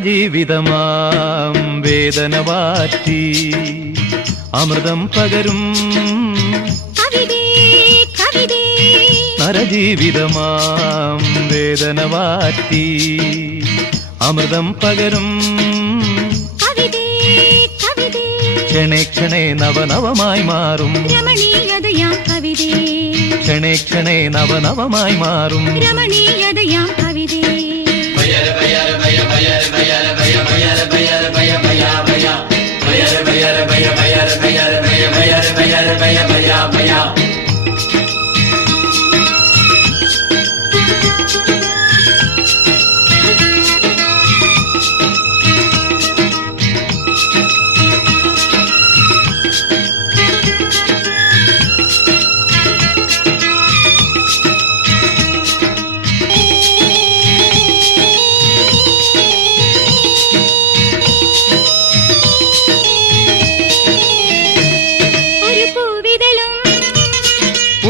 നരജീവിതമാം വേദന വാറ്റി അമൃതം പകരും നരജീവിതമാം വേദന വാറ്റി അമൃതം പകരും ക്ഷണേ ക്ഷണേ നവനവമായി മാറും ക്ഷണേ ക്ഷണേ നവനവമായി മാറും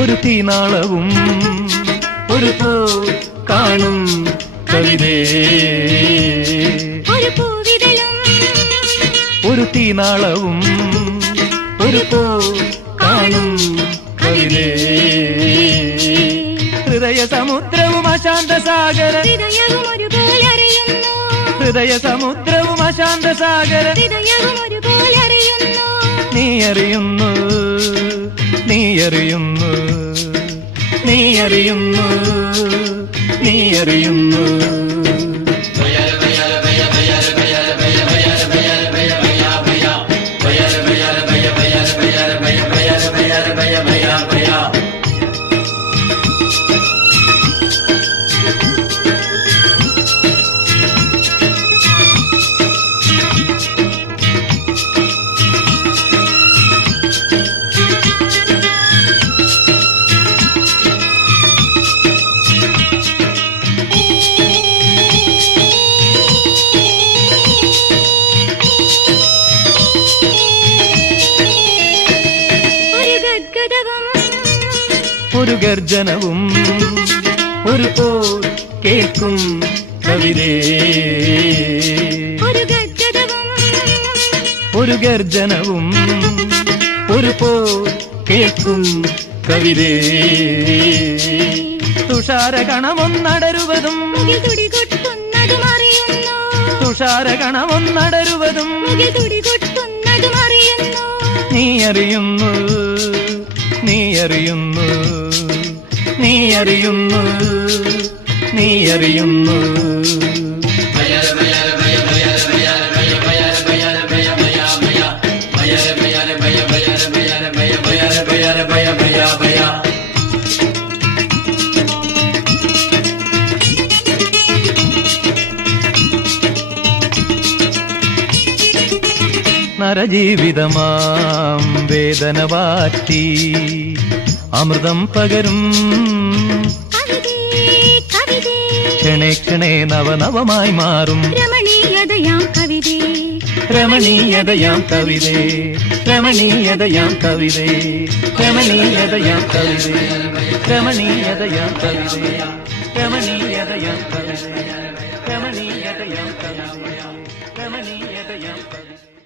ഒരു തീനാളവും ഒരു പൂ കാണും കവിതേ ഒരു തീനാളവും ഒരു പൂ കാണും കവിതേ ഹൃദയ സമുദ്രവും അശാന്ത സാഗര ഹൃദയ സമുദ്രവും അശാന്ത സാഗര നീ അറിയുന്നു നീ അറിയുന്നു നീ അറിയുന്നു നീ അറിയുന്നു ഒരു ഗർജനവും ഒരു പോർ കേൾക്കും കവിതേ ഒരു ഗർജനവും ഒരു പോർ കേൾക്കും കവിതേ തുഷാരകണമൊന്നടരുവതും തുഷാരകണമൊന്നടരുവതും നീ അറിയുന്നു നീ അറിയുന്നു നീ അറിയുന്നു നീ അറിയുന്നു നരജീവിതമാം വേദന വാറ്റി അമൃതം പകരും ക്ഷണേ ക്ഷണേ നവനവമായി മാറും രമണീയതയാം കവിതേ രമണീയതയാം കവിതേ രമണീയതയാം കവിതേ രമണീയതയാം കവിതേ രമണീയതയാം കവിതേ രമണീയതയാം കവിതേ രമണീയതയാം കവിതേ രമണീയതയാം കവിതേ